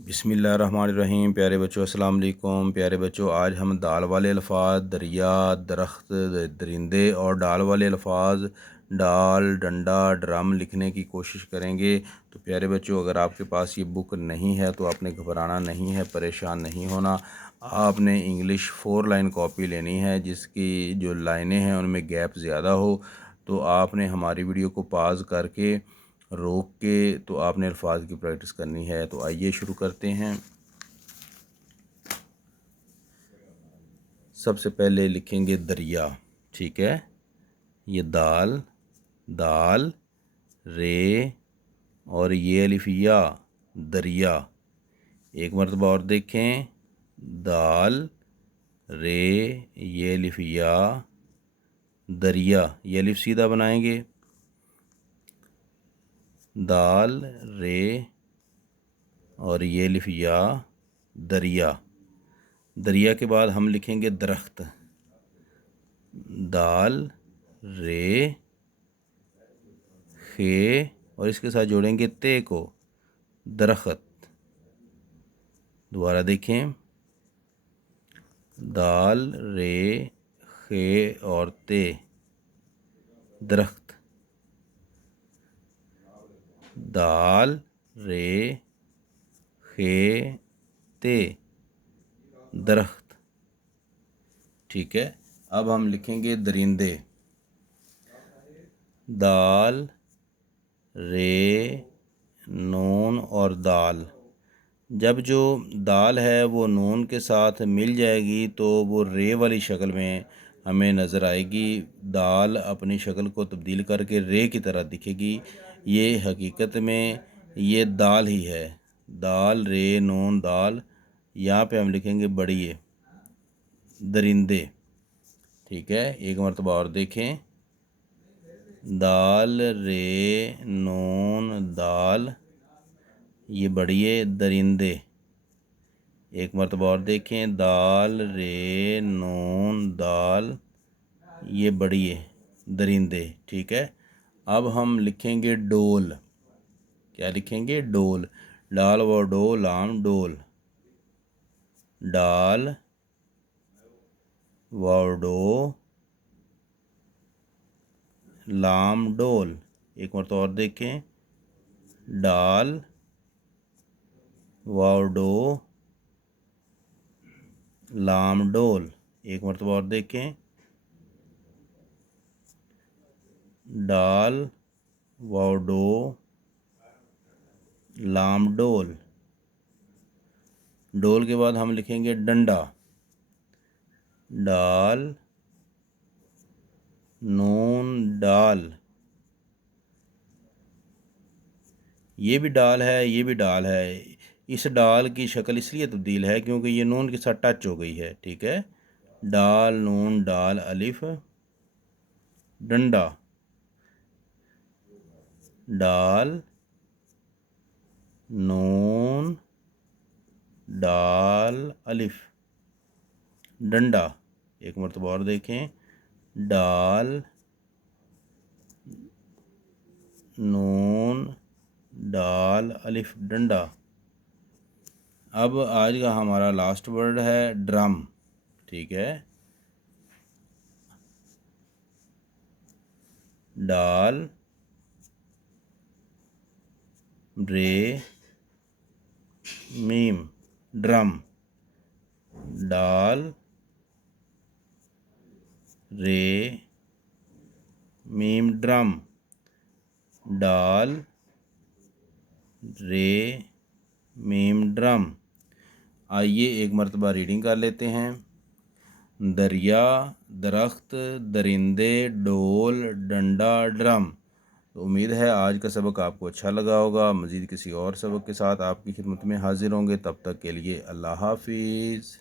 بسم اللہ الرحمن الرحیم۔ پیارے بچوں السلام علیکم۔ پیارے بچوں آج ہم دال والے الفاظ دریا، درخت، درندے اور ڈال والے الفاظ ڈال، ڈنڈا، ڈرم لکھنے کی کوشش کریں گے۔ تو پیارے بچوں اگر آپ کے پاس یہ بک نہیں ہے تو آپ نے گھبرانا نہیں ہے، پریشان نہیں ہونا۔ آپ نے انگلش 4 لائن کاپی لینی ہے جس کی جو لائنیں ہیں ان میں گیپ زیادہ ہو۔ تو آپ نے ہماری ویڈیو کو پاز کر کے روک کے تو آپ نے الفاظ کی پریکٹس کرنی ہے۔ تو آئیے شروع کرتے ہیں۔ سب سے پہلے لکھیں گے دریا، ٹھیک ہے۔ یہ دال، دال، رے اور یہ الف یا، دریا۔ ایک مرتبہ اور دیکھیں، دال، رے، یہ الف یا، دریا۔ یہ الف سیدھا بنائیں گے، دال، رے اور یہ الف یا، دریا۔ دریا کے بعد ہم لکھیں گے درخت، دال، رے، خے اور اس کے ساتھ جوڑیں گے تے کو، درخت۔ دوبارہ دیکھیں، دال، رے، خے اور تے، درخت۔ دال، رے، خے، تے، درخت، ٹھیک ہے۔ اب ہم لکھیں گے درندے، دال، رے، نون اور دال۔ جب جو دال ہے وہ نون کے ساتھ مل جائے گی تو وہ رے والی شکل میں ہمیں نظر آئے گی۔ دال اپنی شکل کو تبدیل کر کے رے کی طرح دکھے گی۔ یہ حقیقت میں یہ دال ہی ہے، دال، رے، نون، دال۔ یہاں پہ ہم لکھیں گے بڑھئے، درندے، ٹھیک ہے۔ ایک مرتبہ اور دیکھیں، دال، رے، نون، دال، یہ بڑھئے، درندے۔ ایک مرتبہ اور دیکھیں، دال، رے، نون، دال، یہ بڑھئے، درندے، ٹھیک ہے۔ اب ہم لکھیں گے ڈول، کیا لکھیں گے؟ ڈول، ڈال و ڈو لام ڈول، ڈال و ڈو لام ڈول۔ ایک مرتبہ اور دیکھیں، ڈال و ڈو لام ڈول۔ ایک مرتبہ اور دیکھیں، ڈال و ڈو لام ڈول۔ ڈول کے بعد ہم لکھیں گے ڈنڈا، ڈال، نون، ڈال۔ یہ بھی ڈال ہے، یہ بھی ڈال ہے۔ اس ڈال کی شکل اس لیے تبدیل ہے کیونکہ یہ نون کے ساتھ ٹچ ہو گئی ہے، ٹھیک ہے۔ ڈال، نون، ڈال، الف، ڈنڈا، ڈال، نون، ڈال، الف، ڈنڈا۔ ایک مرتبہ اور دیکھیں، ڈال، نون، ڈال، الف، ڈنڈا۔ اب آج کا ہمارا لاسٹ ورڈ ہے ڈرم، ٹھیک ہے۔ ڈال، رے، میم، ڈرم، ڈال، رے، میم، ڈرم، ڈال، رے، میم، ڈرم۔ آئیے ایک مرتبہ ریڈنگ کر لیتے ہیں۔ دریا، درخت، درندے، ڈول، ڈنڈا، ڈرم۔ تو امید ہے آج کا سبق آپ کو اچھا لگا ہوگا۔ مزید کسی اور سبق کے ساتھ آپ کی خدمت میں حاضر ہوں گے، تب تک کے لیے اللہ حافظ۔